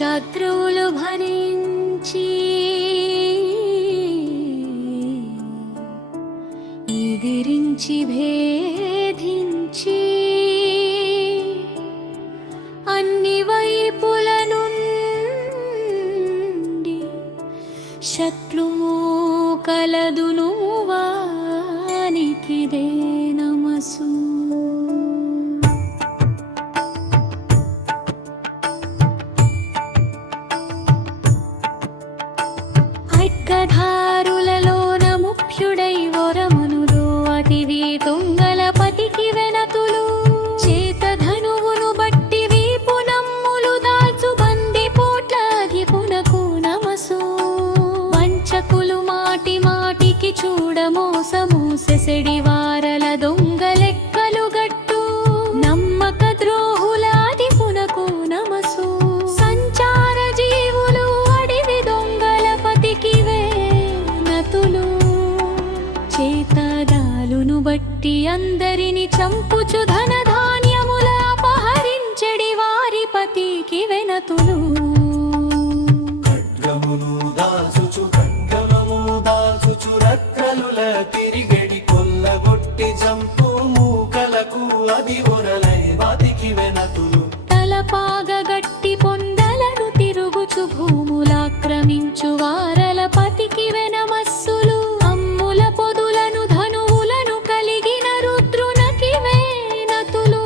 శత్రువులు భరించి ఎదిరించి భేదించి అన్ని వైపుల నుండి శత్రువు కలదును వానికిదే నమసు. ఖడ్గధారులలోన ముఖ్యుడై వరమనులో అతివి తుంగలపతికి వెనతులు చేతధనువును బట్టి వీపు నమ్ములు దాల్చు బంది పోట్ల అధిపునకు నమసు. వంచకులు మాటి మాటికి చూడ మోసము సెసడి వారల దొంగలెక్కలు గట్టు నమ్మక ద్రోహుల అధిపునకు నమసు. సంచార జీవులు అడివి దొంగలపతికి వేనతులు చేతగాలును బట్టి అందరిని చంపుచు ధనధాన్యముల అపహరించెడి వారి పతికి వెనతులు. ఖడ్గమును దాల్చుచు రత్రలుల తిరిగడి కొల్లగొట్టి చంపు మూకలకు అది ఒరలై వాతికి వెనతులు. తలపాగగట్టి పొందలను తిరుగుచు భూములాక్రమించు వారల పతికి వెనమస్సులు. అమ్ముల పొదులను ధనువులను కలిగిన రుద్రునకి వేనతులు.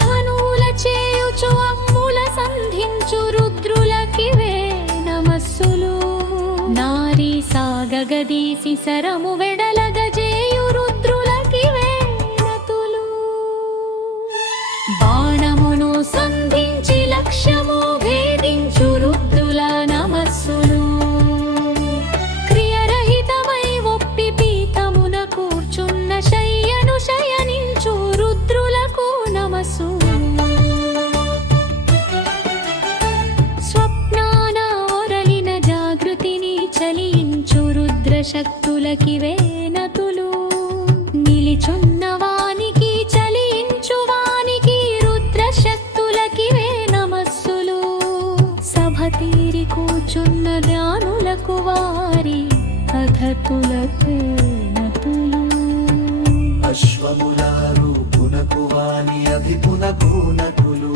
ధనువుల చేయుచు అమ్ముల సంధించు రుద్రులకి వేనమస్సులు. నారీ సాగగదీసి సరము వెడలగజేయు రుద్రులకి వేనతులు. బాణమును సంధించి లక్ష్యము భేదించు రుద్రుల నమస్సులు. క్రియరహితమై ఒప్పి పీతమున కూర్చున్న శయ్యను శయనించు రుద్రులకు నమస్సు. స్వప్నాన ఒరలిన జాగృతిని చలించు రుద్రశక్తులకి వేనతులు. నిలిచున్న వానికి చలించు వానికి రుద్రశక్తులకి వేనమస్సులు. సభ తీరి కూర్చున్న జ్ఞానులకు వారి అధతులకు వేనతులు. అశ్వములారు పునకు వాని అధిపునకు నతులు.